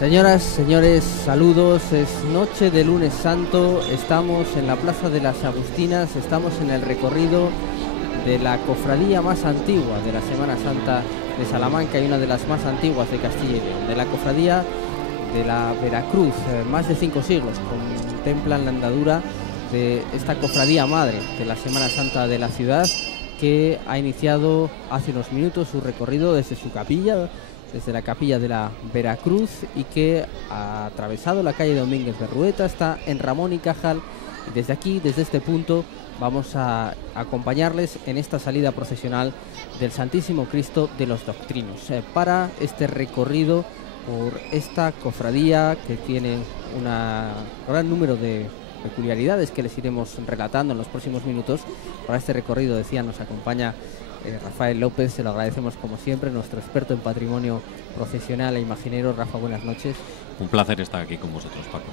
Señoras, señores, saludos. Es noche de lunes santo, estamos en la Plaza de las Agustinas, estamos en el recorrido de la cofradía más antigua de la Semana Santa de Salamanca y una de las más antiguas de Castilla y León, de la cofradía de la Veracruz. Más de 5 siglos contemplan la andadura de esta cofradía madre de la Semana Santa de la ciudad, que ha iniciado hace unos minutos su recorrido desde su capilla, desde la capilla de la Veracruz, y que ha atravesado la calle Domínguez Berrueta, está en Ramón y Cajal, y desde aquí, desde este punto, vamos a acompañarles en esta salida procesional del Santísimo Cristo de los Doctrinos, para este recorrido por esta cofradía que tiene un gran número de peculiaridades que les iremos relatando en los próximos minutos. Para este recorrido, decía, nos acompaña Rafael López, se lo agradecemos como siempre, nuestro experto en patrimonio procesional e imaginero. Rafa, buenas noches. Un placer estar aquí con vosotros, Paco.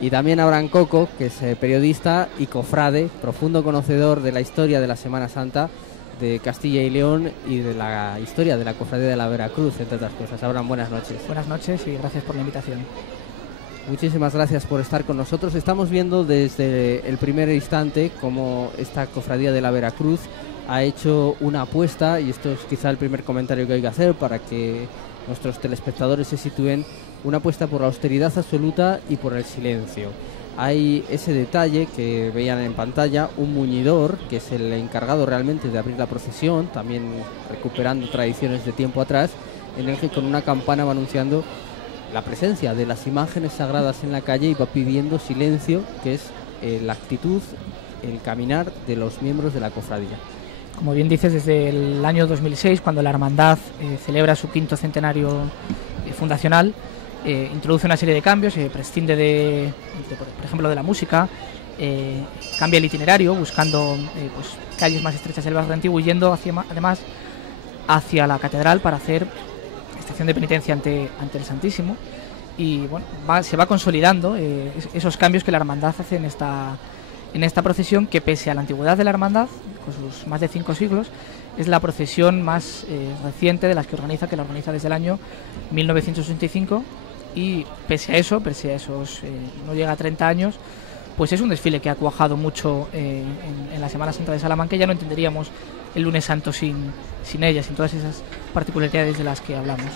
Y también Abraham Coco, que es periodista y cofrade, profundo conocedor de la historia de la Semana Santa de Castilla y León y de la historia de la cofradía de la Veracruz, entre otras cosas. Abraham, buenas noches. Buenas noches y gracias por la invitación. Muchísimas gracias por estar con nosotros. Estamos viendo desde el primer instante cómo esta cofradía de la Veracruz ha hecho una apuesta, y esto es quizá el primer comentario que hay que hacer para que nuestros telespectadores se sitúen, una apuesta por la austeridad absoluta y por el silencio. Hay ese detalle que veían en pantalla, un muñidor, que es el encargado realmente de abrir la procesión, también recuperando tradiciones de tiempo atrás, en el que con una campana va anunciando la presencia de las imágenes sagradas en la calle y va pidiendo silencio, que es la actitud, el caminar de los miembros de la cofradía. Como bien dices, desde el año 2006, cuando la hermandad celebra su 5º centenario fundacional, introduce una serie de cambios, prescinde por ejemplo, de la música, cambia el itinerario buscando calles más estrechas del barrio antiguo y yendo además hacia la catedral para hacer estación de penitencia ante el Santísimo. Y bueno, se va consolidando esos cambios que la hermandad hace en esta procesión, que pese a la antigüedad de la hermandad, con sus más de 5 siglos, es la procesión más reciente de las que organiza, desde el año 1985, y pese a esos, no llega a 30 años, pues es un desfile que ha cuajado mucho en la Semana Santa de Salamanca. Ya no entenderíamos el lunes santo sin ella, sin todas esas particularidades de las que hablamos.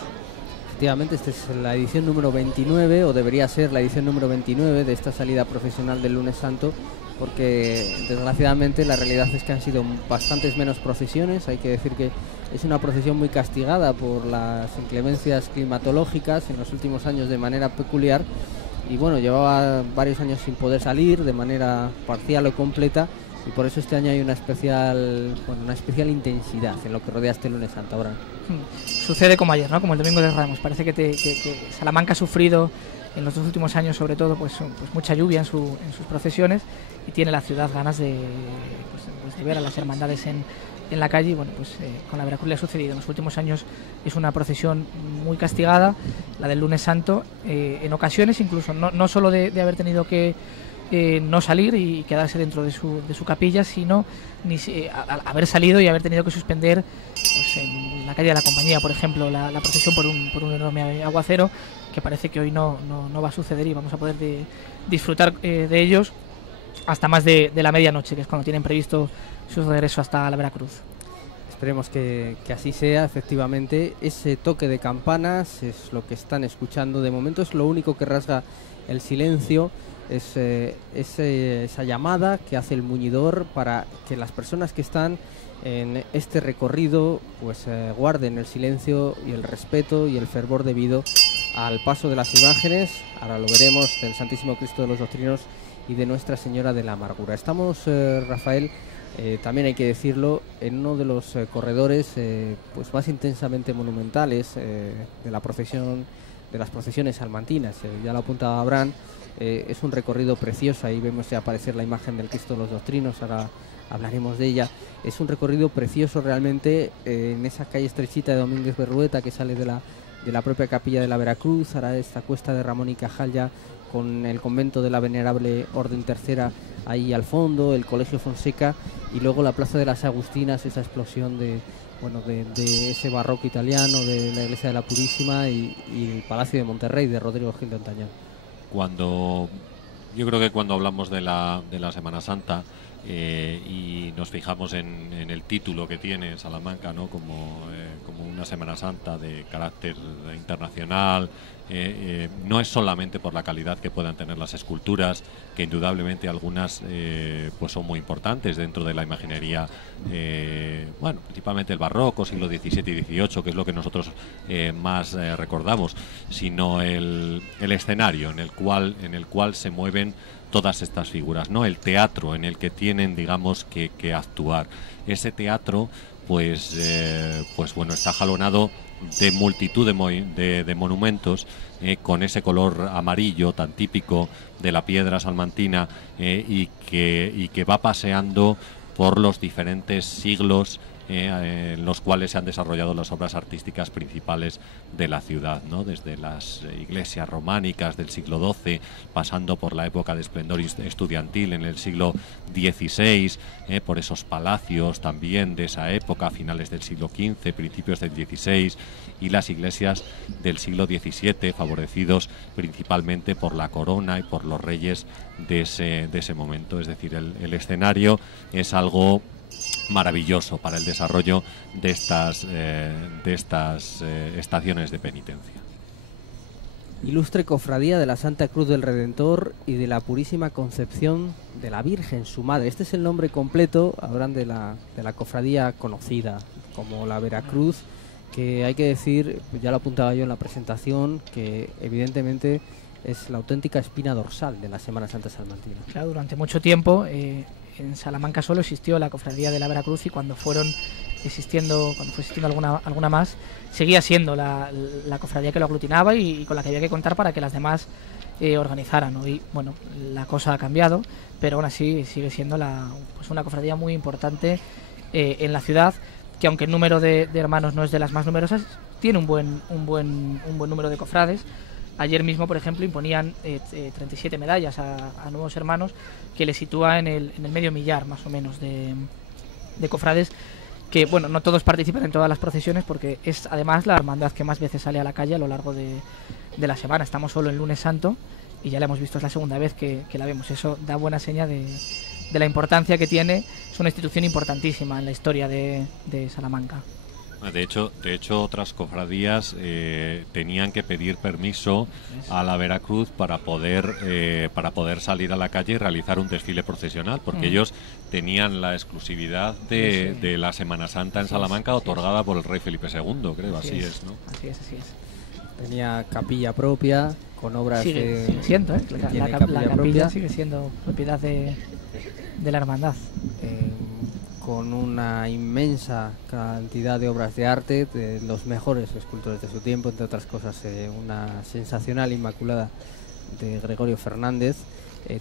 Efectivamente, esta es la edición número 29, o debería ser la edición número 29 de esta salida profesional del lunes santo, porque desgraciadamente la realidad es que han sido bastantes menos procesiones. Hay que decir que es una procesión muy castigada por las inclemencias climatológicas en los últimos años de manera peculiar, y bueno, llevaba varios años sin poder salir de manera parcial o completa, y por eso este año hay una especial intensidad en lo que rodea este lunes santo. Ahora sucede como ayer, ¿no? Como el domingo de Ramos. Parece que Salamanca ha sufrido en los 2 últimos años, sobre todo, pues mucha lluvia en sus procesiones, y tiene la ciudad ganas de ver a las hermandades en la calle. Y bueno, con la Veracruz le ha sucedido. En los últimos años es una procesión muy castigada, la del lunes santo, en ocasiones incluso no solo de haber tenido que no salir y quedarse dentro de su capilla, sino haber salido y haber tenido que suspender en la calle de la Compañía, por ejemplo, la procesión por un enorme aguacero, que parece que hoy no va a suceder, y vamos a poder disfrutar de ellos hasta más de la medianoche, que es cuando tienen previsto su regreso hasta la Veracruz. Esperemos que así sea, efectivamente. Ese toque de campanas es lo que están escuchando. De momento es lo único que rasga el silencio, es esa llamada que hace el muñidor para que las personas que están en este recorrido guarden el silencio y el respeto y el fervor debido al paso de las imágenes, ahora lo veremos, del Santísimo Cristo de los Doctrinos y de Nuestra Señora de la Amargura. Estamos, Rafael, también hay que decirlo, en uno de los corredores más intensamente monumentales de la procesión, de las procesiones salmantinas. Ya lo apuntaba Abraham, es un recorrido precioso. Ahí vemos aparecer la imagen del Cristo de los Doctrinos, ahora hablaremos de ella. Es un recorrido precioso realmente, en esa calle estrechita de Domínguez Berrueta, que sale de la propia capilla de la Veracruz, ahora esta cuesta de Ramón y Cajal, ya con el convento de la Venerable Orden Tercera ahí al fondo, el Colegio Fonseca, y luego la Plaza de las Agustinas, esa explosión de bueno, de ese barroco italiano, de la iglesia de la Purísima y el Palacio de Monterrey de Rodrigo Gil de Ontañón. Yo creo que cuando hablamos de la Semana Santa y nos fijamos en el título que tiene Salamanca, ¿no? como una Semana Santa de carácter internacional, no es solamente por la calidad que puedan tener las esculturas, que indudablemente algunas pues son muy importantes dentro de la imaginería, bueno, principalmente el barroco, siglo XVII y XVIII, que es lo que nosotros más recordamos, sino el escenario en el cual se mueven todas estas figuras, ¿no? El teatro en el que tienen, digamos, que actuar. Ese teatro, pues bueno, está jalonado de multitud de monumentos con ese color amarillo tan típico de la piedra salmantina, y que va paseando por los diferentes siglos en los cuales se han desarrollado las obras artísticas principales de la ciudad, ¿no? Desde las iglesias románicas del siglo XII, pasando por la época de esplendor estudiantil en el siglo XVI, por esos palacios también de esa época, finales del siglo XV, principios del XVI, y las iglesias del siglo XVII, favorecidos principalmente por la corona y por los reyes de ese momento. Es decir, el escenario es algo maravilloso para el desarrollo de estas estaciones de penitencia. Ilustre cofradía de la Santa Cruz del Redentor y de la Purísima Concepción de la Virgen, su madre. Este es el nombre completo, habrán de la cofradía conocida como la Veracruz, que hay que decir, ya lo apuntaba yo en la presentación, que evidentemente es la auténtica espina dorsal de la Semana Santa salmantina. Claro, durante mucho tiempo en Salamanca solo existió la cofradía de la Veracruz, y cuando fue existiendo alguna más, seguía siendo la cofradía que lo aglutinaba y con la que había que contar para que las demás organizaran, ¿no? Y bueno, la cosa ha cambiado, pero aún así sigue siendo una cofradía muy importante en la ciudad, que aunque el número de hermanos no es de las más numerosas, tiene un buen número de cofrades. Ayer mismo, por ejemplo, imponían 37 medallas a nuevos hermanos, que le sitúa en el medio millar, más o menos, de cofrades, que, bueno, no todos participan en todas las procesiones, porque es además la hermandad que más veces sale a la calle a lo largo de la semana. Estamos solo en Lunes Santo y ya la hemos visto, es la segunda vez que la vemos. Eso da buena seña de la importancia que tiene. Es una institución importantísima en la historia de Salamanca. De hecho, otras cofradías tenían que pedir permiso a la Veracruz para poder salir a la calle y realizar un desfile procesional, porque ellos tenían la exclusividad de la Semana Santa en Salamanca, otorgada por el rey Felipe II, creo, así es, ¿no? Así es. Tenía capilla propia, con obras sigue siendo, la capilla sigue siendo propiedad de la hermandad. Con una inmensa cantidad de obras de arte de los mejores escultores de su tiempo, entre otras cosas una sensacional Inmaculada de Gregorio Fernández,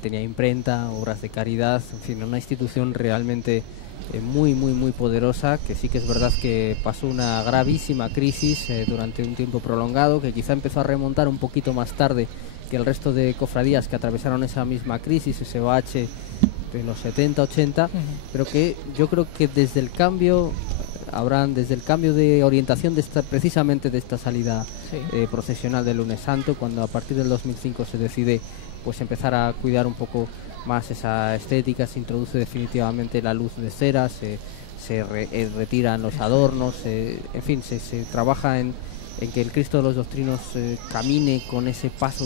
tenía imprenta, obras de caridad, en fin, una institución realmente muy poderosa, que sí que es verdad que pasó una gravísima crisis durante un tiempo prolongado, que quizá empezó a remontar un poquito más tarde que el resto de cofradías que atravesaron esa misma crisis, ese bache de los 70-80, pero que yo creo que desde el cambio de orientación precisamente de esta salida procesional del Lunes Santo, cuando a partir del 2005 se decide pues empezar a cuidar un poco más esa estética, se introduce definitivamente la luz de cera, se retiran los adornos, en fin, se trabaja en que el Cristo de los Doctrinos camine con ese paso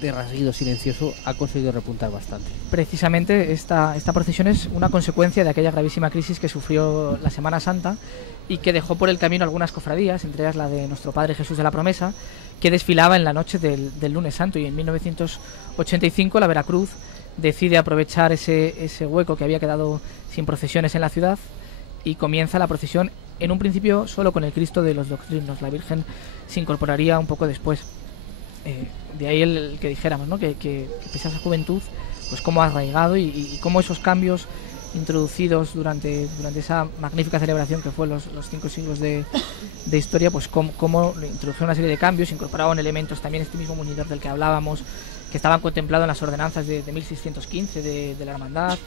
de rasguido silencioso. Ha conseguido repuntar bastante. Precisamente esta procesión es una consecuencia de aquella gravísima crisis que sufrió la Semana Santa y que dejó por el camino algunas cofradías, entre ellas la de Nuestro Padre Jesús de la Promesa, que desfilaba en la noche del Lunes Santo, y en 1985 la Veracruz decide aprovechar ese hueco que había quedado sin procesiones en la ciudad y comienza la procesión, en un principio solo con el Cristo de los Doctrinos. La Virgen se incorporaría un poco después. De ahí el que dijéramos, ¿no? que pese a esa juventud, pues cómo ha arraigado y cómo esos cambios introducidos durante esa magnífica celebración que fue los 5 siglos de historia, pues cómo introdujeron una serie de cambios, incorporaron elementos también, este mismo muñidor del que hablábamos, que estaban contemplados en las ordenanzas de 1615 de la hermandad,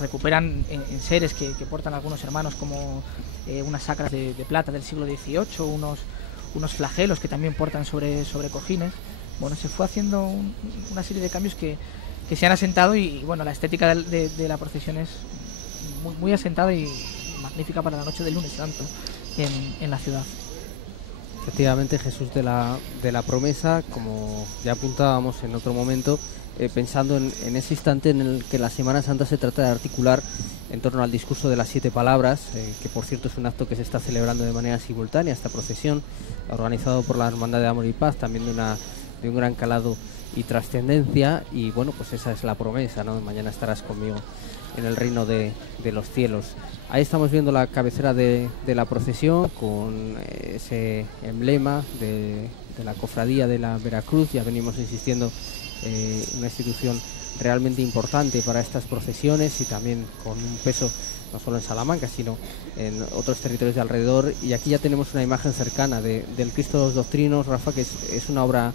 recuperan en seres que portan algunos hermanos, como unas sacras de plata del siglo XVIII, unos flagelos que también portan sobre cojines. Bueno, se fue haciendo una serie de cambios que se han asentado, y bueno, la estética de la procesión es muy, muy asentada y magnífica para la noche del lunes santo en la ciudad. Efectivamente, Jesús de la promesa, como ya apuntábamos en otro momento, pensando en ese instante en el que la Semana Santa se trata de articular en torno al discurso de las 7 palabras, que por cierto es un acto que se está celebrando de manera simultánea, esta procesión, organizado por la Hermandad de Amor y Paz, también de un gran calado y trascendencia. Y bueno, pues esa es la promesa, ¿no? Mañana estarás conmigo en el reino de los cielos. Ahí estamos viendo la cabecera de la procesión con ese emblema de la cofradía de la Veracruz. Ya venimos insistiendo, una institución realmente importante para estas procesiones, y también con un peso no solo en Salamanca sino en otros territorios de alrededor. Y aquí ya tenemos una imagen cercana del Cristo de los Doctrinos, Rafa, que es una obra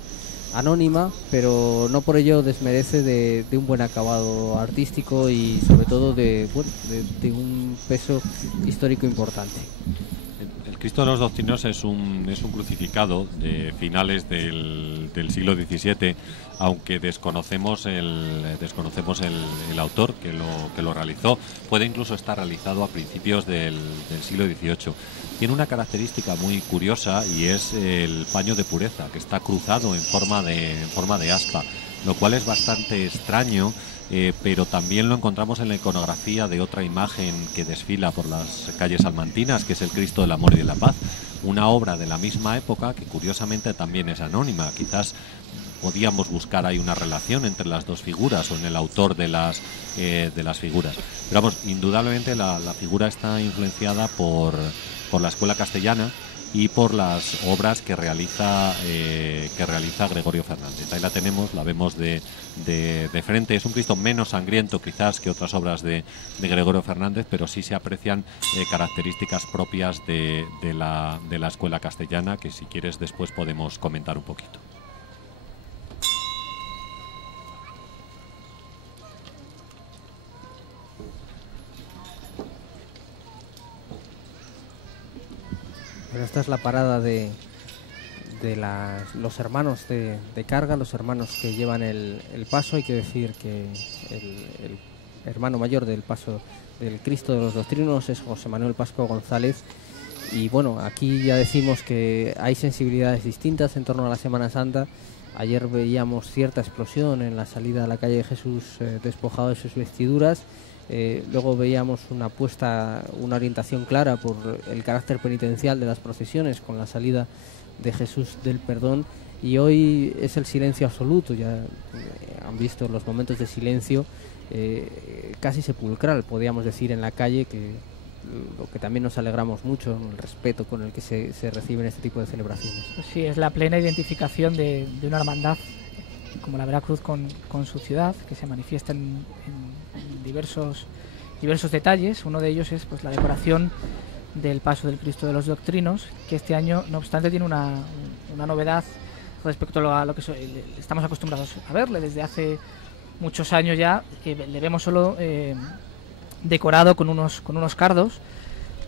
anónima, pero no por ello desmerece de un buen acabado artístico y sobre todo de un peso histórico importante. El Cristo de los Doctrinos es un crucificado de finales del siglo XVII, aunque desconocemos el autor que lo realizó. Puede incluso estar realizado a principios del siglo XVIII. Tiene una característica muy curiosa, y es el paño de pureza, que está cruzado en forma de aspa, lo cual es bastante extraño. Pero también lo encontramos en la iconografía de otra imagen que desfila por las calles salmantinas, que es el Cristo del Amor y de la Paz, una obra de la misma época que curiosamente también es anónima. Quizás podíamos buscar ahí una relación entre las dos figuras o en el autor de las figuras. Pero vamos, indudablemente la figura está influenciada por la escuela castellana y por las obras que realiza Gregorio Fernández. Ahí la tenemos, la vemos de frente. Es un Cristo menos sangriento quizás que otras obras de Gregorio Fernández, pero sí se aprecian características propias de la escuela castellana, que si quieres después podemos comentar un poquito. Pero esta es la parada de los hermanos de carga, los hermanos que llevan el paso. Hay que decir que el hermano mayor del paso del Cristo de los Doctrinos es José Manuel Pascua González. Y bueno, aquí ya decimos que hay sensibilidades distintas en torno a la Semana Santa. Ayer veíamos cierta explosión en la salida a la calle de Jesús, despojado de sus vestiduras. Luego veíamos una orientación clara por el carácter penitencial de las procesiones con la salida de Jesús del Perdón, y hoy es el silencio absoluto. Ya han visto los momentos de silencio casi sepulcral, podríamos decir, en la calle, que lo que también nos alegramos mucho, el respeto con el que se reciben este tipo de celebraciones. Pues sí, es la plena identificación de una hermandad como la Veracruz con su ciudad, que se manifiesta en diversos detalles. Uno de ellos es pues la decoración del paso del Cristo de los Doctrinos, que este año no obstante tiene una novedad respecto a lo que estamos acostumbrados a verle desde hace muchos años ya, que le vemos solo decorado con unos cardos,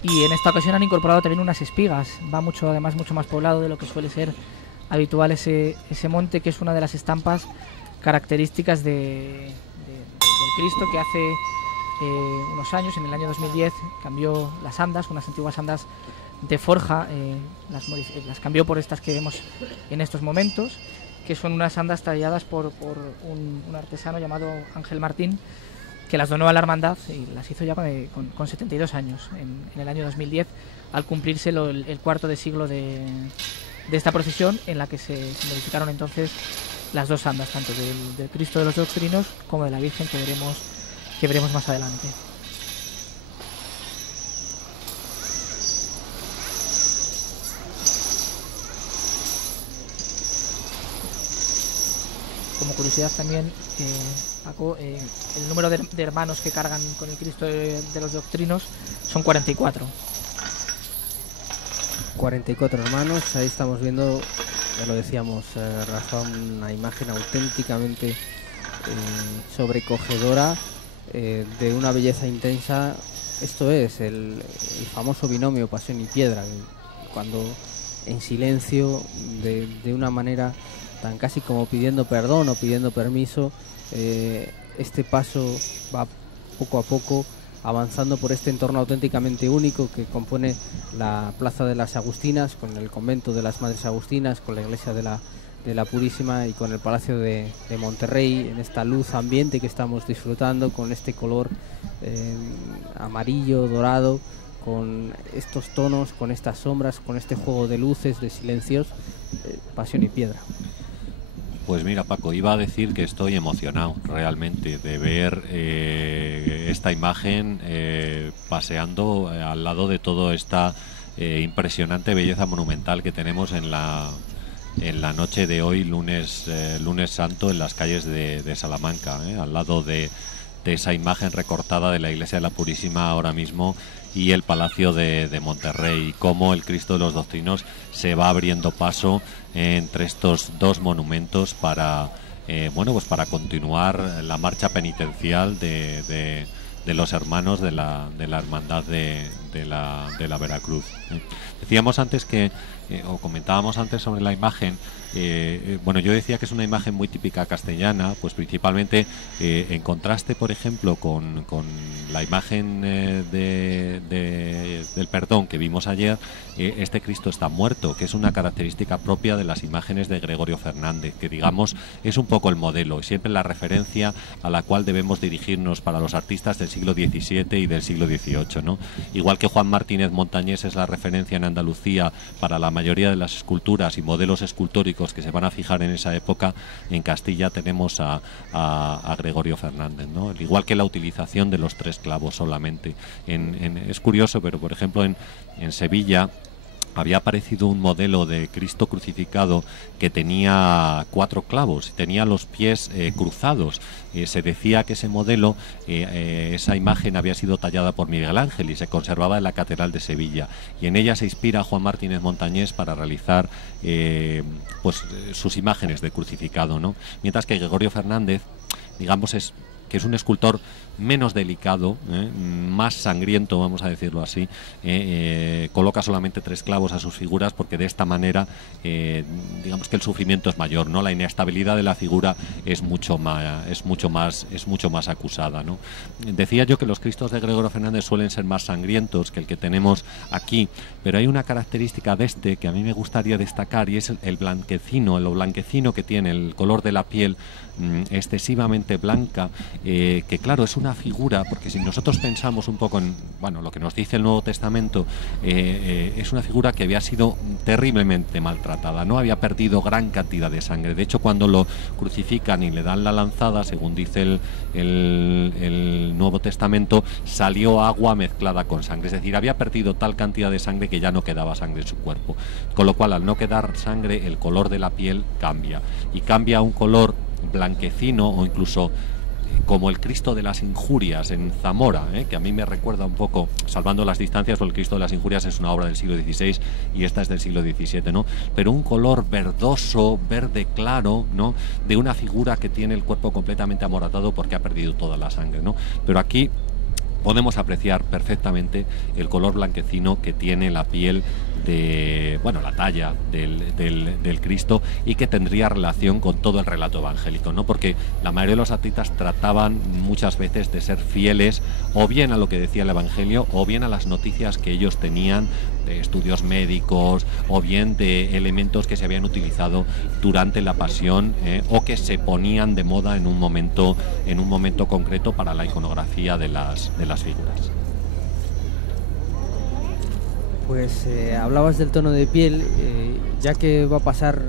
y en esta ocasión han incorporado también unas espigas. Va mucho más poblado de lo que suele ser habitual ese monte, que es una de las estampas características del Cristo, que hace unos años, en el año 2010, cambió las andas, unas antiguas andas de forja, las cambió por estas que vemos en estos momentos, que son unas andas talladas por un artesano llamado Ángel Martín, que las donó a la hermandad y las hizo ya con 72 años, en el año 2010, al cumplirse el cuarto de siglo de esta procesión, en la que se modificaron entonces las dos andas, tanto del Cristo de los Doctrinos como de la Virgen, que veremos más adelante. Como curiosidad también, Paco, el número de hermanos que cargan con el Cristo de los Doctrinos son 44. 44 hermanos, ahí estamos viendo, ya lo decíamos, Rafa, una imagen auténticamente sobrecogedora. de una belleza intensa. Esto es el famoso binomio pasión y piedra, cuando en silencio, de una manera tan casi como pidiendo perdón o pidiendo permiso, este paso va poco a poco avanzando por este entorno auténticamente único que compone la Plaza de las Agustinas, con el convento de las Madres Agustinas, con la iglesia de la Purísima y con el Palacio de Monterrey, en esta luz ambiente que estamos disfrutando, con este color amarillo, dorado, con estos tonos, con estas sombras, con este juego de luces, de silencios, pasión y piedra. Pues mira, Paco, iba a decir que estoy emocionado realmente de ver esta imagen paseando al lado de toda esta impresionante belleza monumental que tenemos en la noche de hoy, lunes santo, en las calles de Salamanca, al lado de esa imagen recortada de la iglesia de la Purísima ahora mismo y el Palacio de Monterrey, cómo el Cristo de los Doctrinos se va abriendo paso entre estos dos monumentos para para continuar la marcha penitencial de los hermanos de la hermandad de la Veracruz. Decíamos antes o comentábamos antes sobre la imagen. Yo decía que es una imagen muy típica castellana, pues principalmente en contraste, por ejemplo, con la imagen del perdón que vimos ayer. Este Cristo está muerto, que es una característica propia de las imágenes de Gregorio Fernández, que digamos es un poco el modelo y siempre la referencia a la cual debemos dirigirnos para los artistas del siglo XVII y del siglo XVIII, ¿no? Igual que Juan Martínez Montañés es la referencia en Andalucía para la mayoría de las esculturas y modelos escultóricos que se van a fijar en esa época, en Castilla tenemos a Gregorio Fernández, ¿no? Igual que la utilización de los 3 clavos solamente. Es curioso, pero por ejemplo en Sevilla había aparecido un modelo de Cristo crucificado que tenía 4 clavos, tenía los pies cruzados. Se decía que ese modelo, esa imagen había sido tallada por Miguel Ángel y se conservaba en la Catedral de Sevilla, y en ella se inspira Juan Martínez Montañés para realizar sus imágenes de crucificado, ¿no? Mientras que Gregorio Fernández, digamos, que es un escultor menos delicado, más sangriento, vamos a decirlo así, coloca solamente 3 clavos a sus figuras porque de esta manera digamos que el sufrimiento es mayor, ¿no? La inestabilidad de la figura es mucho más acusada, ¿no? Decía yo que los Cristos de Gregorio Fernández suelen ser más sangrientos que el que tenemos aquí, pero hay una característica de este que a mí me gustaría destacar, y es lo blanquecino que tiene, el color de la piel excesivamente blanca, que claro, es una figura, porque si nosotros pensamos un poco en lo que nos dice el Nuevo Testamento, es una figura que había sido terriblemente maltratada, no había perdido gran cantidad de sangre. De hecho, cuando lo crucifican y le dan la lanzada, según dice el Nuevo Testamento, salió agua mezclada con sangre, es decir, había perdido tal cantidad de sangre que ya no quedaba sangre en su cuerpo, con lo cual al no quedar sangre el color de la piel cambia, y cambia a un color blanquecino, o incluso como el Cristo de las Injurias en Zamora, que a mí me recuerda un poco, salvando las distancias, porque el Cristo de las Injurias es una obra del siglo XVI y esta es del siglo XVII, ¿no? Pero un color verdoso, verde claro, ¿no? De una figura que tiene el cuerpo completamente amoratado porque ha perdido toda la sangre, ¿no? Pero aquí podemos apreciar perfectamente el color blanquecino que tiene la piel la talla del Cristo, y que tendría relación con todo el relato evangélico, ¿no? Porque la mayoría de los artistas trataban muchas veces de ser fieles o bien a lo que decía el Evangelio, o bien a las noticias que ellos tenían de estudios médicos, o bien de elementos que se habían utilizado durante la pasión, o que se ponían de moda en un momento concreto para la iconografía de las figuras. Pues hablabas del tono de piel, ya que va a pasar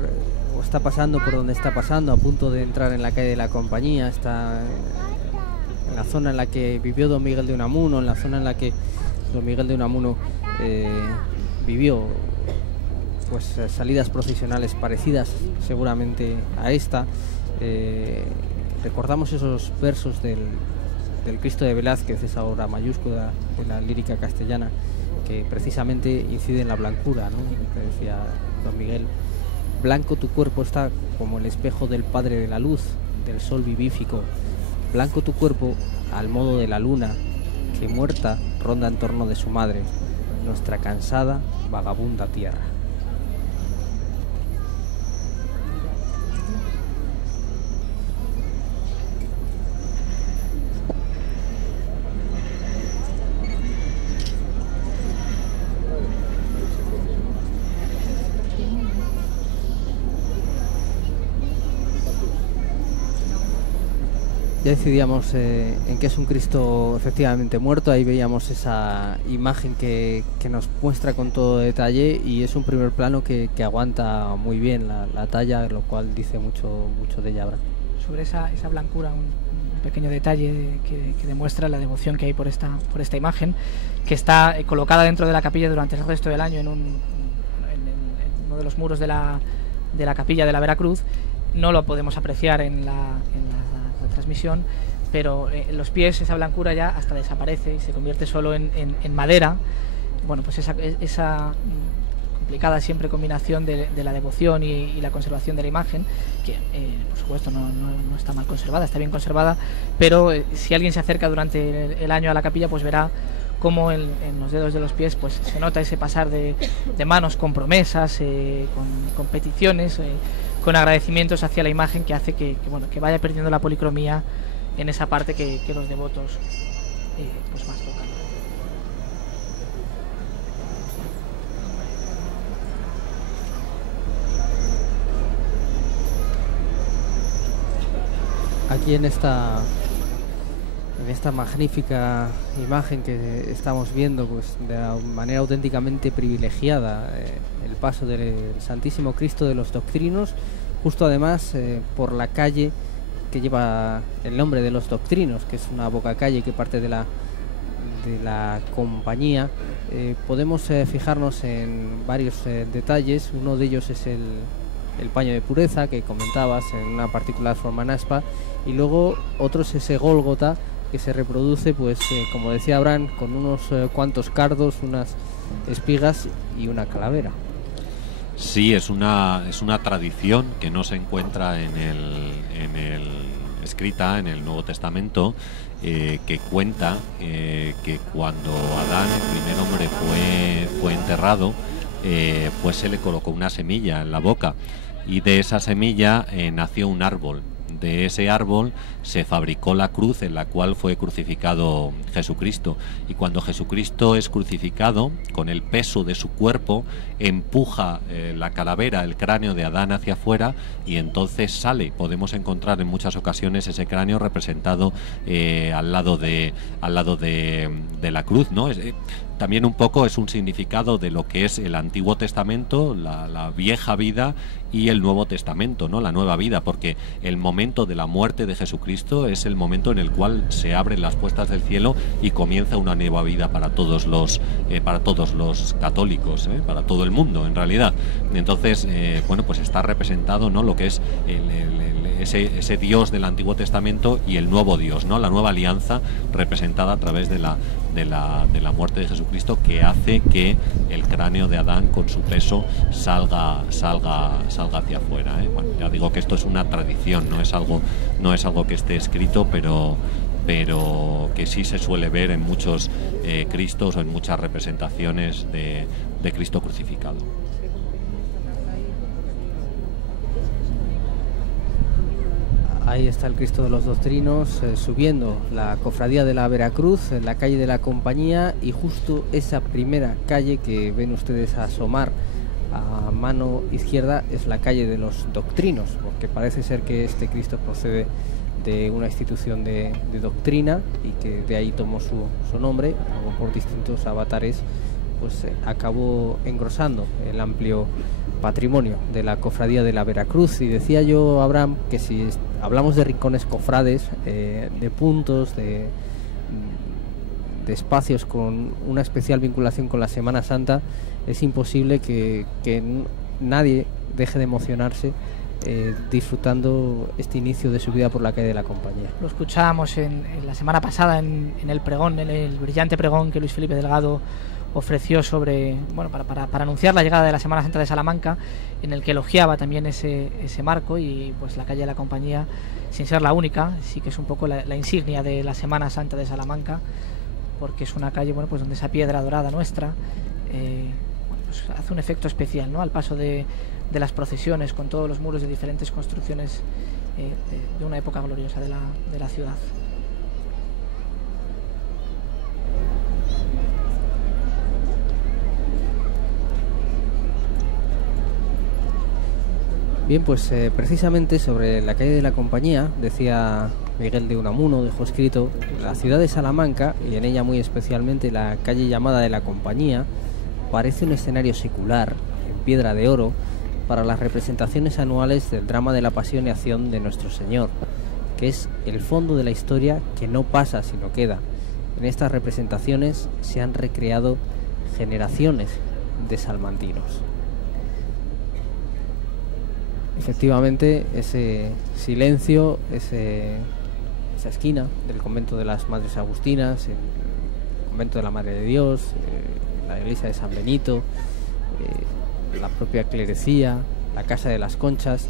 o está pasando por donde está pasando, a punto de entrar en la calle de la Compañía, está en la zona en la que vivió don Miguel de Unamuno, en la zona en la que don Miguel de Unamuno vivió salidas procesionales parecidas seguramente a esta. Recordamos esos versos del Cristo de Velázquez, esa obra mayúscula de la lírica castellana, que precisamente incide en la blancura, ¿no? Que decía don Miguel: blanco tu cuerpo está como el espejo del Padre de la Luz, del sol vivífico, blanco tu cuerpo al modo de la luna, que muerta ronda en torno de su madre, nuestra cansada, vagabunda tierra. Ya decidíamos en que es un Cristo efectivamente muerto. Ahí veíamos esa imagen que nos muestra con todo detalle, y es un primer plano que aguanta muy bien la talla, lo cual dice mucho de ella. Sobre esa blancura, un pequeño detalle que demuestra la devoción que hay por esta imagen, que está colocada dentro de la capilla durante el resto del año en uno de los muros de la capilla de la Veracruz. No lo podemos apreciar en la transmisión, pero en los pies esa blancura ya hasta desaparece y se convierte solo en madera. Bueno, pues esa complicada siempre combinación de la devoción y la conservación de la imagen, que por supuesto no está mal conservada, está bien conservada, pero si alguien se acerca durante el año a la capilla, pues verá cómo en los dedos de los pies pues se nota ese pasar de manos con promesas, con peticiones, con agradecimientos hacia la imagen, que hace que vaya perdiendo la policromía en esa parte que los devotos pues más tocan. Aquí en esta magnífica imagen que estamos viendo, pues de manera auténticamente privilegiada, el paso del Santísimo Cristo de los Doctrinos, justo además por la calle que lleva el nombre de los Doctrinos, que es una bocacalle que parte de la compañía. Podemos fijarnos en varios detalles. Uno de ellos es el paño de pureza que comentabas, en una particular forma en aspa, y luego otro es ese Gólgota que se reproduce, pues como decía Abraham, con unos cuantos cardos, unas espigas y una calavera. Sí, es una tradición que no se encuentra escrita en el Nuevo Testamento, que cuenta que cuando Adán, el primer hombre, fue enterrado, pues se le colocó una semilla en la boca, y de esa semilla nació un árbol. De ese árbol se fabricó la cruz en la cual fue crucificado Jesucristo, y cuando Jesucristo es crucificado, con el peso de su cuerpo empuja la calavera, el cráneo de Adán hacia afuera, y entonces sale. Podemos encontrar en muchas ocasiones ese cráneo representado al lado de la cruz, ¿no? También un poco es un significado de lo que es el Antiguo Testamento, la vieja vida, y el Nuevo Testamento, ¿no? La nueva vida, porque el momento de la muerte de Jesucristo es el momento en el cual se abren las puertas del cielo y comienza una nueva vida para todos los católicos, para todo el mundo en realidad. Entonces, pues está representado, ¿no?, lo que es ese Dios del Antiguo Testamento y el nuevo Dios, ¿no?, la nueva alianza representada a través de la muerte de Jesucristo, que hace que el cráneo de Adán con su peso salga hacia afuera. Bueno, ya digo que esto es una tradición, no es algo que esté escrito, pero que sí se suele ver en muchos Cristos o en muchas representaciones de Cristo crucificado. Ahí está el Cristo de los Doctrinos subiendo la cofradía de la Veracruz en la calle de la Compañía, y justo esa primera calle que ven ustedes asomar a mano izquierda es la calle de los Doctrinos, porque parece ser que este Cristo procede de una institución de doctrina y que de ahí tomó su nombre, luego por distintos avatares pues acabó engrosando el amplio patrimonio de la cofradía de la Veracruz. Y decía yo, Abraham, que si hablamos de rincones cofrades, de puntos, de espacios con una especial vinculación con la Semana Santa, es imposible que nadie deje de emocionarse disfrutando este inicio de su vida por la calle de la Compañía. Lo escuchábamos en la semana pasada en el pregón, en el brillante pregón que Luis Felipe Delgado ofreció sobre, bueno, para anunciar la llegada de la Semana Santa de Salamanca, en el que elogiaba también ese marco, y pues la calle de la Compañía, sin ser la única, sí que es un poco la insignia de la Semana Santa de Salamanca, porque es una calle, bueno, pues donde esa piedra dorada nuestra bueno, pues hace un efecto especial, ¿no?, al paso de las procesiones, con todos los muros de diferentes construcciones de una época gloriosa de la ciudad. Bien, pues precisamente sobre la calle de la Compañía, decía Miguel de Unamuno, dejó escrito: la ciudad de Salamanca, y en ella muy especialmente la calle llamada de la Compañía, parece un escenario secular, en piedra de oro, para las representaciones anuales del drama de la Pasión y Acción de Nuestro Señor, que es el fondo de la historia que no pasa sino queda. En estas representaciones se han recreado generaciones de salmantinos. Efectivamente, ese silencio, esa esquina del convento de las Madres Agustinas, el convento de la Madre de Dios, la iglesia de San Benito, la propia clerecía, la casa de las Conchas,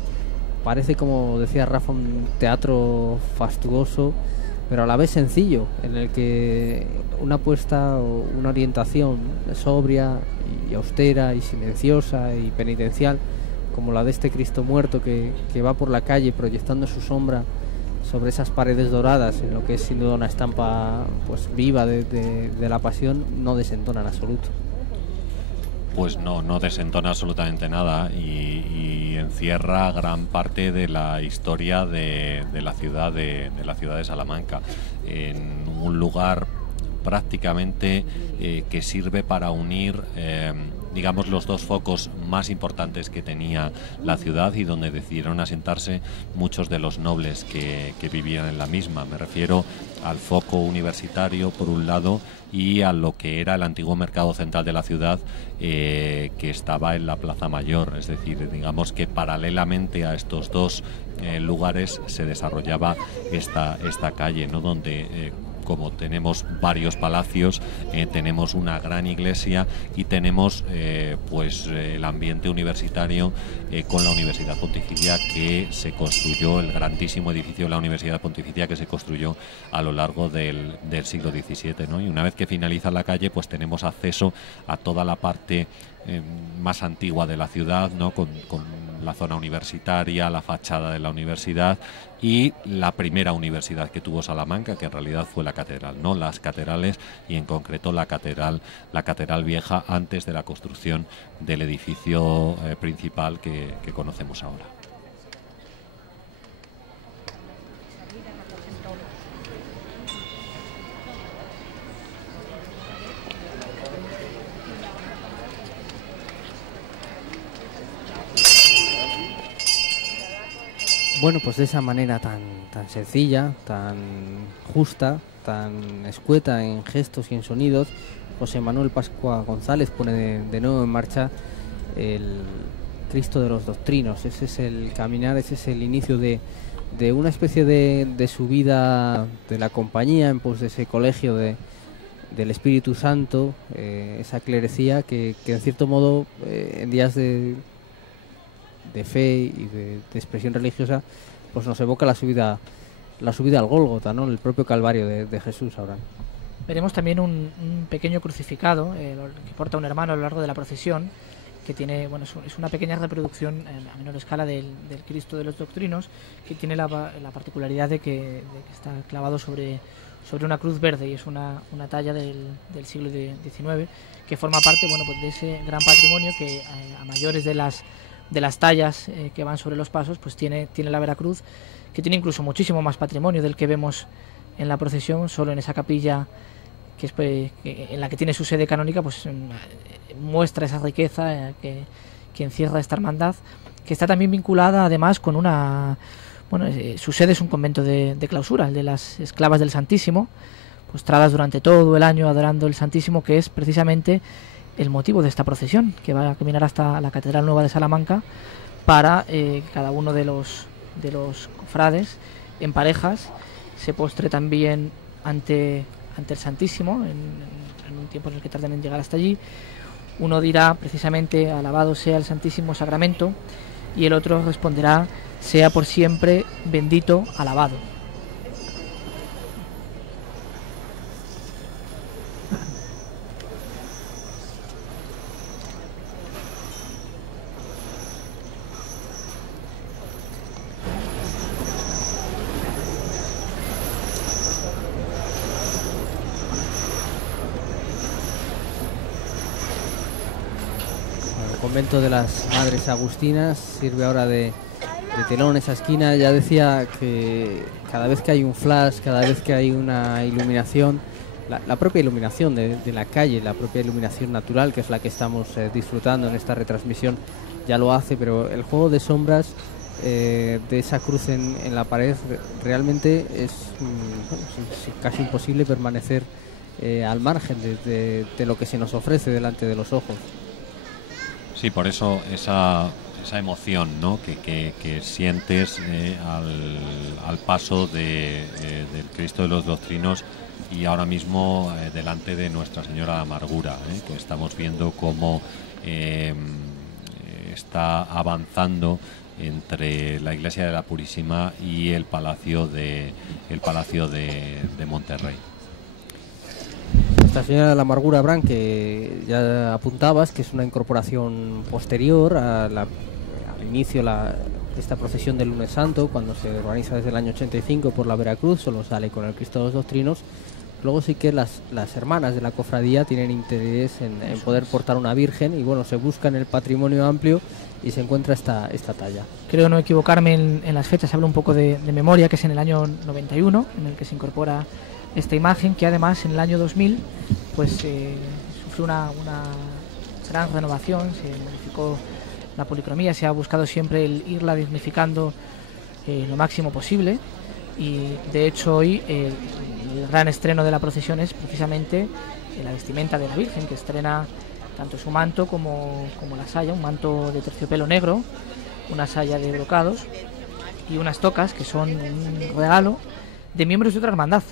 parece, como decía Rafa, un teatro fastuoso, pero a la vez sencillo, en el que una apuesta o una orientación sobria y austera y silenciosa y penitencial, como la de este Cristo muerto que va por la calle proyectando su sombra sobre esas paredes doradas, en lo que es sin duda una estampa pues viva de la Pasión, no desentona en absoluto. Pues no desentona absolutamente nada, y encierra gran parte de la historia de la ciudad de Salamanca, en un lugar prácticamente que sirve para unir digamos los dos focos más importantes que tenía la ciudad y donde decidieron asentarse muchos de los nobles que vivían en la misma. Me refiero al foco universitario por un lado y a lo que era el antiguo mercado central de la ciudad, que estaba en la Plaza Mayor. Es decir, digamos que paralelamente a estos dos lugares se desarrollaba esta calle, ¿no?, donde como tenemos varios palacios, tenemos una gran iglesia y tenemos pues el ambiente universitario con la Universidad Pontificia, que se construyó, el grandísimo edificio de la Universidad Pontificia que se construyó a lo largo del siglo XVII, ¿no? Y una vez que finaliza la calle, pues tenemos acceso a toda la parte más antigua de la ciudad, ¿no?, con la zona universitaria, la fachada de la universidad y la primera universidad que tuvo Salamanca, que en realidad fue la catedral, no las catedrales, y en concreto la catedral vieja, antes de la construcción del edificio principal que conocemos ahora. Bueno, pues de esa manera tan sencilla, tan justa, tan escueta en gestos y en sonidos, José Manuel Pascua González pone de nuevo en marcha el Cristo de los Doctrinos. Ese es el caminar, ese es el inicio de una especie de subida de la Compañía en pos de ese colegio del Espíritu Santo, esa clerecía que en cierto modo en días de fe y de expresión religiosa pues nos evoca la subida al Gólgota, ¿no?, el propio Calvario de Jesús. Ahora veremos también un pequeño crucificado que porta un hermano a lo largo de la procesión, que tiene, bueno, es una pequeña reproducción a menor escala del Cristo de los Doctrinos, que tiene la particularidad de que está clavado sobre una cruz verde, y es una talla del siglo XIX que forma parte, bueno, pues de ese gran patrimonio que a mayores de las tallas que van sobre los pasos, pues tiene la Veracruz, que tiene incluso muchísimo más patrimonio del que vemos en la procesión. Solo en esa capilla que es, en la que tiene su sede canónica, pues muestra esa riqueza que encierra esta hermandad, que está también vinculada además con su sede es un convento de clausura, el de las Esclavas del Santísimo, postradas durante todo el año adorando el Santísimo, que es precisamente el motivo de esta procesión, que va a caminar hasta la Catedral Nueva de Salamanca, para que cada uno de los cofrades en parejas se postre también ante el Santísimo en un tiempo en el que tarden en llegar hasta allí. Uno dirá precisamente alabado sea el Santísimo Sacramento y el otro responderá sea por siempre bendito, alabado. El convento de las Madres Agustinas sirve ahora de telón esa esquina. Ya decía que cada vez que hay un flash, cada vez que hay una iluminación, la propia iluminación de la calle, la propia iluminación natural, que es la que estamos disfrutando en esta retransmisión, ya lo hace, pero el juego de sombras de esa cruz en la pared realmente es casi imposible permanecer al margen de lo que se nos ofrece delante de los ojos. Sí, por eso esa emoción, ¿no?, que sientes al paso del Cristo de los Doctrinos y ahora mismo delante de Nuestra Señora de Amargura, que estamos viendo cómo está avanzando entre la Iglesia de la Purísima y el Palacio de Monterrey. Nuestra Señora de la Amargura, Abraham, que ya apuntabas que es una incorporación posterior al inicio de esta procesión del Lunes Santo, cuando se organiza desde el año 85 por la Veracruz, solo sale con el Cristo de los Doctrinos. Luego sí que las hermanas de la cofradía tienen interés en poder portar una Virgen y bueno, se busca en el patrimonio amplio y se encuentra esta talla. Creo no equivocarme en las fechas, hablo un poco de memoria, que es en el año 91 en el que se incorpora esta imagen, que además en el año 2000 pues sufrió una gran renovación, se modificó la policromía, se ha buscado siempre el irla dignificando lo máximo posible y de hecho hoy el gran estreno de la procesión es precisamente la vestimenta de la Virgen, que estrena tanto su manto como la saya, un manto de terciopelo negro, una saya de brocados y unas tocas que son un regalo de miembros de otra hermandad.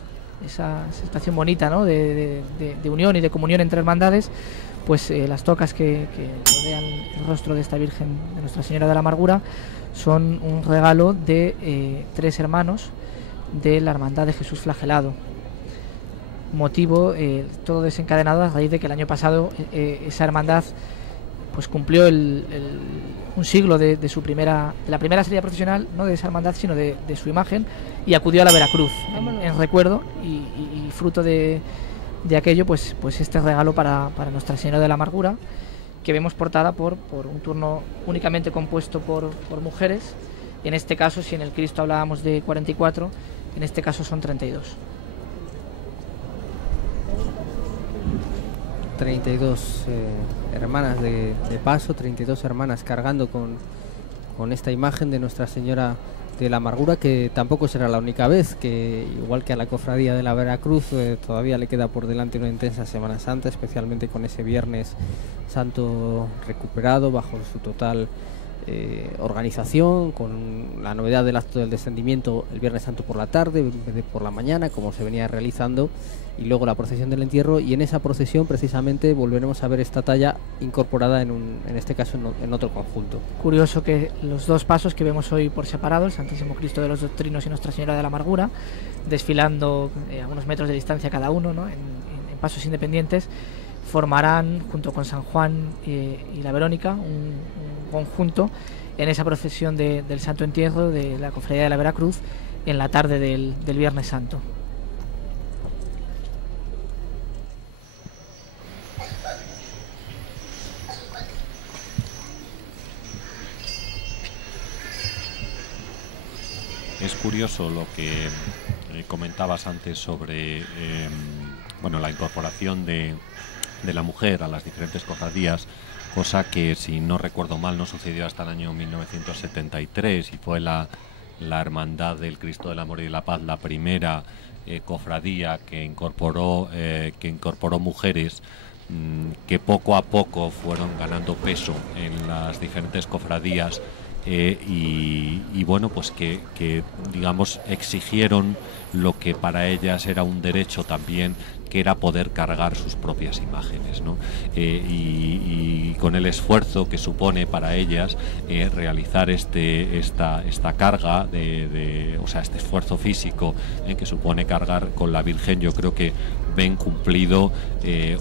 Esa sensación bonita, ¿no?, de unión y de comunión entre hermandades, pues las tocas que rodean el rostro de esta Virgen de Nuestra Señora de la Amargura son un regalo de 3 hermanos de la Hermandad de Jesús Flagelado. Motivo todo desencadenado a raíz de que el año pasado esa hermandad pues cumplió un siglo de la primera salida procesional, no de esa hermandad sino de su imagen, y acudió a la Veracruz en recuerdo y fruto de aquello pues este regalo para Nuestra Señora de la Amargura, que vemos portada por un turno únicamente compuesto por mujeres. En este caso, si en el Cristo hablábamos de 44, en este caso son 32. 32 hermanas de paso, 32 hermanas cargando con esta imagen de Nuestra Señora de la Amargura, que tampoco será la única vez, que igual que a la cofradía de la Veracruz todavía le queda por delante una intensa Semana Santa, especialmente con ese Viernes Santo recuperado bajo su total organización, con la novedad del acto del descendimiento el Viernes Santo por la tarde en vez de por la mañana, como se venía realizando, y luego la procesión del entierro, y en esa procesión precisamente volveremos a ver esta talla incorporada en este caso en otro conjunto. Curioso que los dos pasos que vemos hoy por separado, el Santísimo Cristo de los Doctrinos y Nuestra Señora de la Amargura, desfilando a unos metros de distancia cada uno, ¿no?, en pasos independientes, formarán junto con San Juan y la Verónica un conjunto en esa procesión del Santo Entierro de la Cofradía de la Veracruz en la tarde del Viernes Santo. Es curioso lo que comentabas antes sobre la incorporación de la mujer a las diferentes cofradías, cosa que, si no recuerdo mal, no sucedió hasta el año 1973 y fue la Hermandad del Cristo del Amor y de la Paz la primera cofradía que incorporó mujeres, que poco a poco fueron ganando peso en las diferentes cofradías. Y bueno, pues que digamos exigieron lo que para ellas era un derecho también, que era poder cargar sus propias imágenes, ¿no? Y con el esfuerzo que supone para ellas realizar esta carga o sea, este esfuerzo físico que supone cargar con la Virgen, yo creo que ven cumplido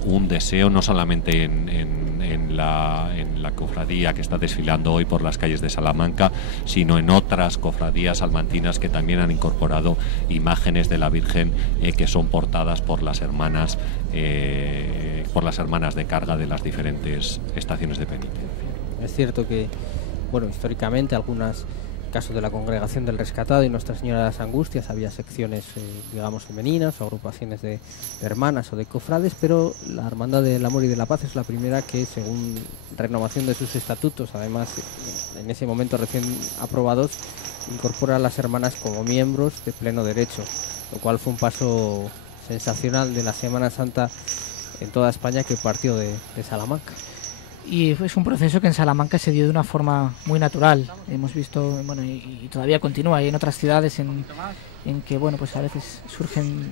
un deseo, no solamente en la cofradía que está desfilando hoy por las calles de Salamanca, sino en otras cofradías salmantinas que también han incorporado imágenes de la Virgen que son portadas por las hermanas de carga de las diferentes estaciones de penitencia. Es cierto que, bueno, históricamente algunas casos de la Congregación del Rescatado y Nuestra Señora de las Angustias había secciones, digamos, femeninas o agrupaciones de hermanas o de cofrades, pero la Hermandad del Amor y de la Paz es la primera que, según renovación de sus estatutos, además en ese momento recién aprobados, incorpora a las hermanas como miembros de pleno derecho, lo cual fue un paso sensacional de la Semana Santa en toda España, que partió de Salamanca. Y es un proceso que en Salamanca se dio de una forma muy natural. Hemos visto, bueno, y todavía continúa, y en otras ciudades en que, bueno, pues a veces surgen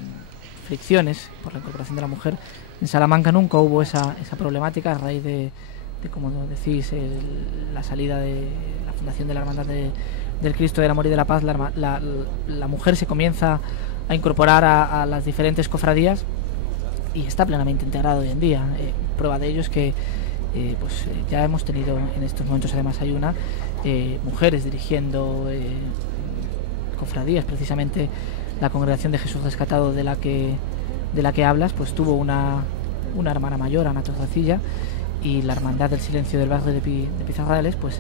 fricciones por la incorporación de la mujer. En Salamanca nunca hubo esa problemática a raíz de como decís, la salida de la fundación de la Hermandad del Cristo del Amor y de la Paz. La mujer se comienza a incorporar a las diferentes cofradías y está plenamente integrado hoy en día. Prueba de ello es que ya hemos tenido en estos momentos, además hay mujeres dirigiendo cofradías. Precisamente la Congregación de Jesús Rescatado de la que hablas, pues tuvo una hermana mayor, Ana Torrecilla, y la Hermandad del Silencio del barrio de Pizarrales, pues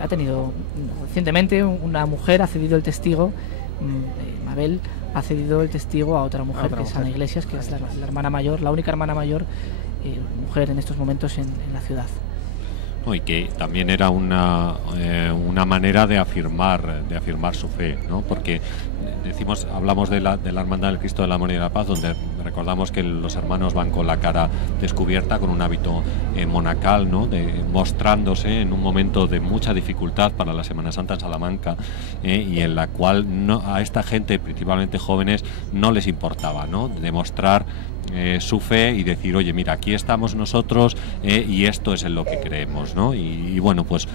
ha tenido recientemente una mujer ha cedido el testigo, Mabel ha cedido el testigo a otra mujer, que es Ana Iglesias, que es la hermana mayor, la única hermana mayor mujer en estos momentos en la ciudad. Y que también era una manera de afirmar su fe, ¿no? Porque hablamos de la Hermandad del Cristo del Amor y de la Paz, donde recordamos que los hermanos van con la cara descubierta, con un hábito monacal, ¿no? Mostrándose en un momento de mucha dificultad para la Semana Santa en Salamanca, y en la cual a esta gente, principalmente jóvenes, no les importaba, ¿no? Demostrar su fe y decir, oye, mira, aquí estamos nosotros, y esto es en lo que creemos, ¿no? Y bueno, pues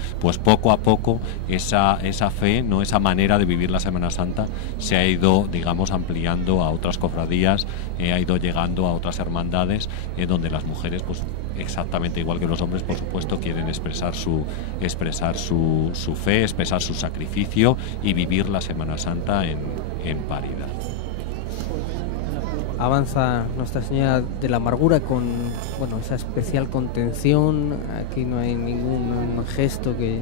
poco a poco esa fe, ¿no? Esa manera de vivir la Semana Santa se ha ido, digamos, ampliando a otras cofradías, ha ido llegando a otras hermandades, donde las mujeres, pues exactamente igual que los hombres, por supuesto, quieren expresar su fe, expresar su sacrificio y vivir la Semana Santa en paridad. Avanza Nuestra Señora de la Amargura con, bueno, esa especial contención. Aquí no hay ningún gesto que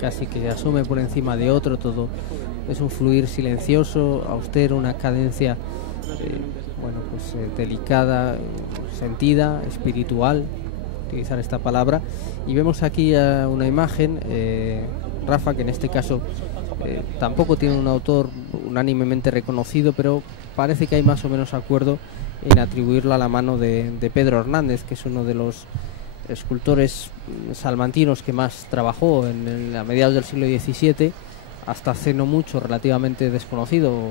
casi que asume por encima de otro, todo es un fluir silencioso, austero, una cadencia delicada, sentida, espiritual, utilizar esta palabra. Y vemos aquí una imagen, Rafa, que en este caso tampoco tiene un autor unánimemente reconocido, pero parece que hay más o menos acuerdo en atribuirla a la mano de Pedro Hernández, que es uno de los escultores salmantinos que más trabajó a mediados del siglo XVII, hasta hace no mucho relativamente desconocido,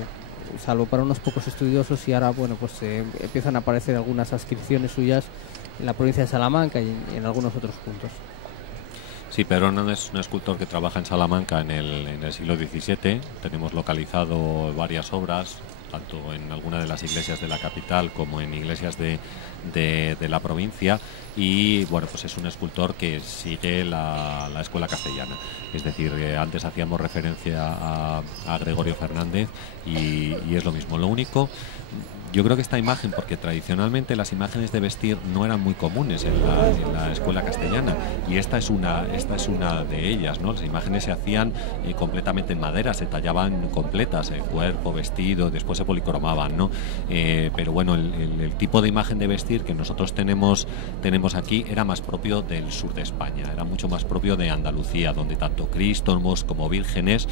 salvo para unos pocos estudiosos, y ahora, bueno, pues empiezan a aparecer algunas ascripciones suyas en la provincia de Salamanca y en algunos otros puntos. Sí, Pedro Hernández es un escultor que trabaja en Salamanca en el siglo XVII. Tenemos localizado varias obras, tanto en alguna de las iglesias de la capital como en iglesias de la provincia, y bueno, pues es un escultor que sigue la escuela castellana, es decir, antes hacíamos referencia a Gregorio Fernández y es lo mismo. Lo único, yo creo que esta imagen, porque tradicionalmente las imágenes de vestir no eran muy comunes en la escuela castellana, y esta es una de ellas, ¿no? Las imágenes se hacían completamente en madera, se tallaban completas, el cuerpo, vestido, después se policromaban, ¿no? Pero bueno, el tipo de imagen de vestir que nosotros tenemos aquí era más propio del sur de España, era mucho más propio de Andalucía, donde tanto cristos como vírgenes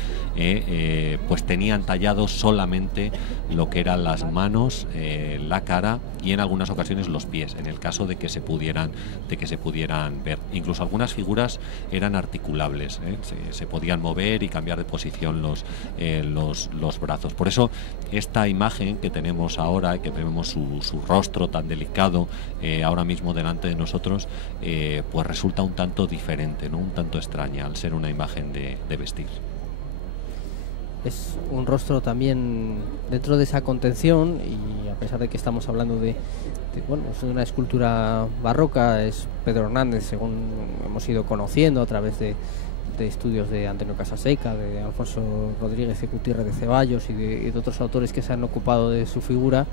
pues tenían tallado solamente lo que eran las manos la cara y en algunas ocasiones los pies, en el caso de que se pudieran ver. Incluso algunas figuras eran articulables, se podían mover y cambiar de posición los brazos. Por eso esta imagen que tenemos ahora, que vemos su rostro tan delicado ahora mismo delante de nosotros, pues resulta un tanto diferente, ¿no? Un tanto extraña al ser una imagen de vestir. Es un rostro también dentro de esa contención, y a pesar de que estamos hablando de una escultura barroca, es Pedro Hernández, según hemos ido conociendo a través de estudios de Antonio Casaseca, de Alfonso Rodríguez y Gutiérrez de Ceballos y de otros autores que se han ocupado de su figura.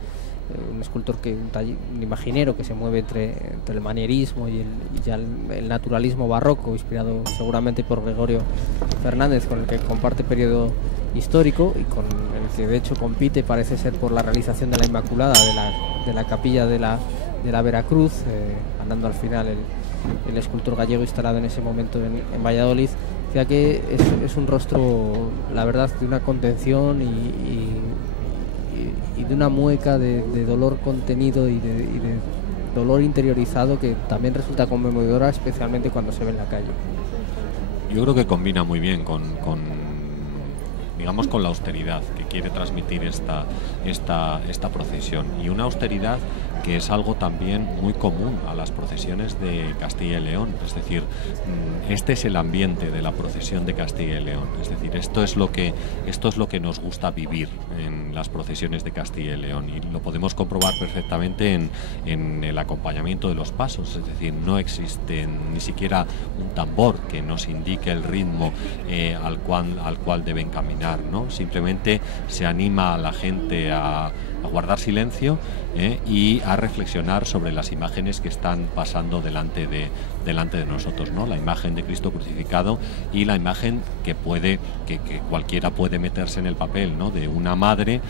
Un escultor un imaginero que se mueve entre el manierismo y ya el naturalismo barroco, inspirado seguramente por Gregorio Fernández, con el que comparte periodo histórico y con el que de hecho compite, parece ser, por la realización de la Inmaculada de la capilla de la Veracruz, ganando al final el escultor gallego instalado en ese momento en Valladolid. O sea que es un rostro, la verdad, de una contención y de una mueca de dolor contenido y de dolor interiorizado, que también resulta conmovedora, especialmente cuando se ve en la calle. Yo creo que combina muy bien con la austeridad que quiere transmitir esta procesión, y una austeridad que es algo también muy común a las procesiones de Castilla y León. Es decir, este es el ambiente de la procesión de Castilla y León. Es decir, esto es lo que nos gusta vivir en las procesiones de Castilla y León, y lo podemos comprobar perfectamente en el acompañamiento de los pasos. Es decir, no existe ni siquiera un tambor que nos indique el ritmo al cual deben caminar, ¿no? Simplemente se anima a la gente a guardar silencio y a reflexionar sobre las imágenes que están pasando delante de nosotros, ¿no? La imagen de Cristo crucificado y la imagen que cualquiera puede meterse en el papel, ¿no? De una madre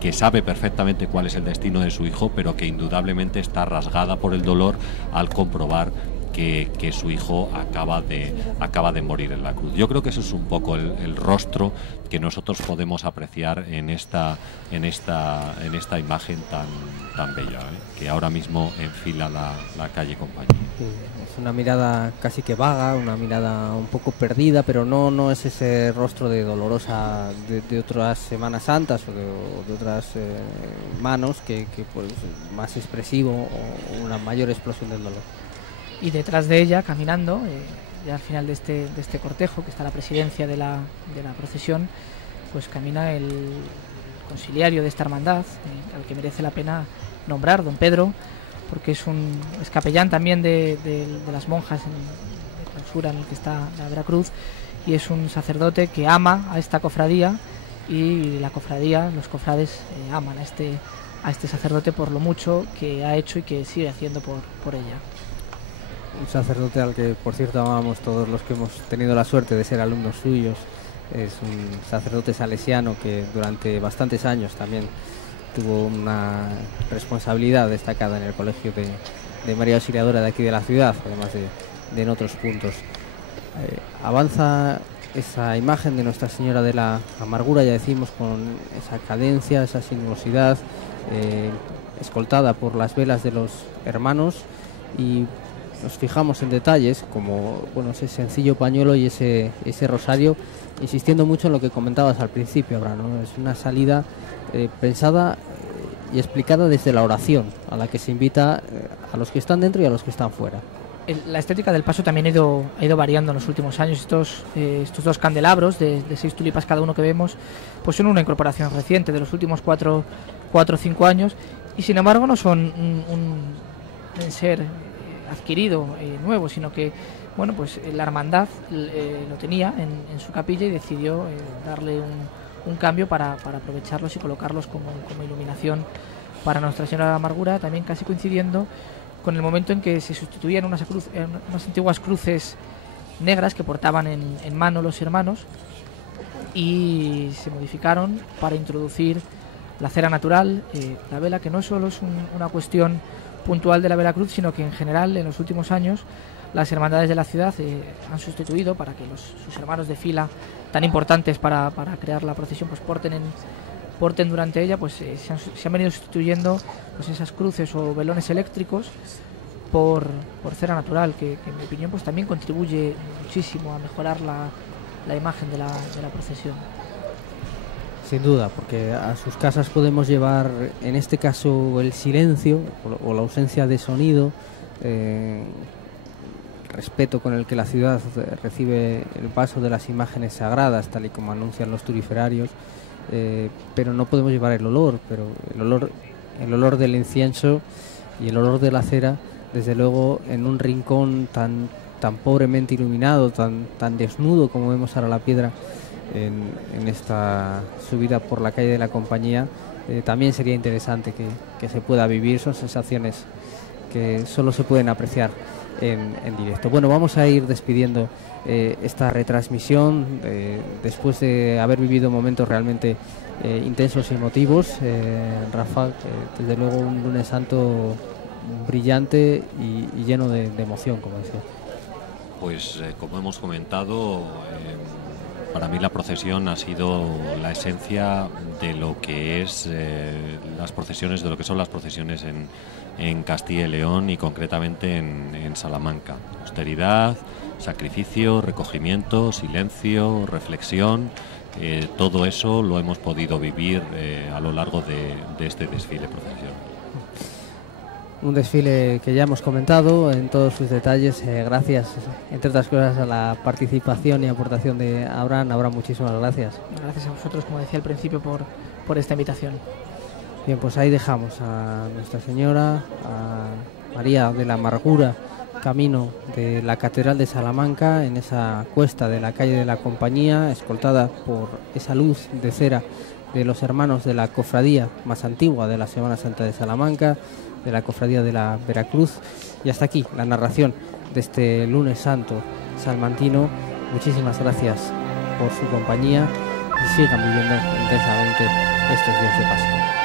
que sabe perfectamente cuál es el destino de su hijo, pero que indudablemente está rasgada por el dolor al comprobar que su hijo acaba de morir en la cruz. Yo creo que eso es un poco el rostro que nosotros podemos apreciar en esta imagen tan bella, que ahora mismo enfila la calle Compañía. Sí, es una mirada casi que vaga, una mirada un poco perdida, pero no es ese rostro de dolorosa de otras Semanas Santas o de otras manos que pues, más expresivo o una mayor explosión del dolor. Y detrás de ella, caminando, ya al final de este cortejo, que está la presidencia de la procesión, pues camina el consiliario de esta hermandad, al que merece la pena nombrar, don Pedro, porque es capellán también de las monjas de clausura en el que está la Veracruz, y es un sacerdote que ama a esta cofradía, y la cofradía, los cofrades aman a este sacerdote por lo mucho que ha hecho y que sigue haciendo por ella. Un sacerdote al que, por cierto, amamos todos los que hemos tenido la suerte de ser alumnos suyos. Es un sacerdote salesiano que durante bastantes años también tuvo una responsabilidad destacada en el colegio de María Auxiliadora de aquí de la ciudad, además de en otros puntos. Avanza esa imagen de Nuestra Señora de la Amargura, ya decimos, con esa cadencia, esa sinuosidad, escoltada por las velas de los hermanos, y nos fijamos en detalles como ese sencillo pañuelo y ese rosario, insistiendo mucho en lo que comentabas al principio, Abraham, ¿no? Es una salida pensada y explicada desde la oración, a la que se invita a los que están dentro y a los que están fuera. La estética del paso también ha ido variando en los últimos años. Estos dos candelabros de 6 tulipas cada uno que vemos, pues son una incorporación reciente de los últimos 4 o 5 años, y sin embargo no son un ser adquirido nuevo, sino que pues la hermandad lo tenía en su capilla y decidió darle un cambio para aprovecharlos y colocarlos como iluminación para Nuestra Señora de la Amargura, también casi coincidiendo con el momento en que se sustituían unas antiguas cruces negras que portaban en mano los hermanos, y se modificaron para introducir la cera natural, la vela, que no solo es una cuestión puntual de la Veracruz, sino que en general en los últimos años las hermandades de la ciudad han sustituido, para que sus hermanos de fila tan importantes para crear la procesión pues porten porten durante ella, pues se han venido sustituyendo pues esas cruces o velones eléctricos por cera natural, que en mi opinión pues también contribuye muchísimo a mejorar la imagen de la procesión. Sin duda, porque a sus casas podemos llevar, en este caso, el silencio o la ausencia de sonido, respeto con el que la ciudad recibe el paso de las imágenes sagradas, tal y como anuncian los turiferarios, pero no podemos llevar el olor, pero el olor del incienso y el olor de la cera, desde luego, en un rincón tan pobremente iluminado, tan desnudo como vemos ahora la piedra en esta subida por la calle de la Compañía, también sería interesante que se pueda vivir. Son sensaciones que solo se pueden apreciar en directo. Bueno, vamos a ir despidiendo esta retransmisión después de haber vivido momentos realmente intensos y emotivos. Rafa, desde luego un lunes santo brillante y lleno de emoción, como decía. Pues como hemos comentado, para mí la procesión ha sido la esencia de lo que es las procesiones, de lo que son las procesiones en Castilla y León, y concretamente en Salamanca. Austeridad, sacrificio, recogimiento, silencio, reflexión, todo eso lo hemos podido vivir a lo largo de este desfile procesional. Un desfile que ya hemos comentado en todos sus detalles, gracias, entre otras cosas, a la participación y aportación de Abraham. Abraham, muchísimas gracias. Gracias a vosotros, como decía al principio, por esta invitación. Bien, pues ahí dejamos a Nuestra Señora, a María de la Amargura, camino de la Catedral de Salamanca, en esa cuesta de la calle de la Compañía, escoltada por esa luz de cera de los hermanos de la cofradía más antigua de la Semana Santa de Salamanca, de la cofradía de la Veracruz. Y hasta aquí la narración de este lunes santo salmantino. Muchísimas gracias por su compañía y sigan viviendo intensamente estos días de Pascua.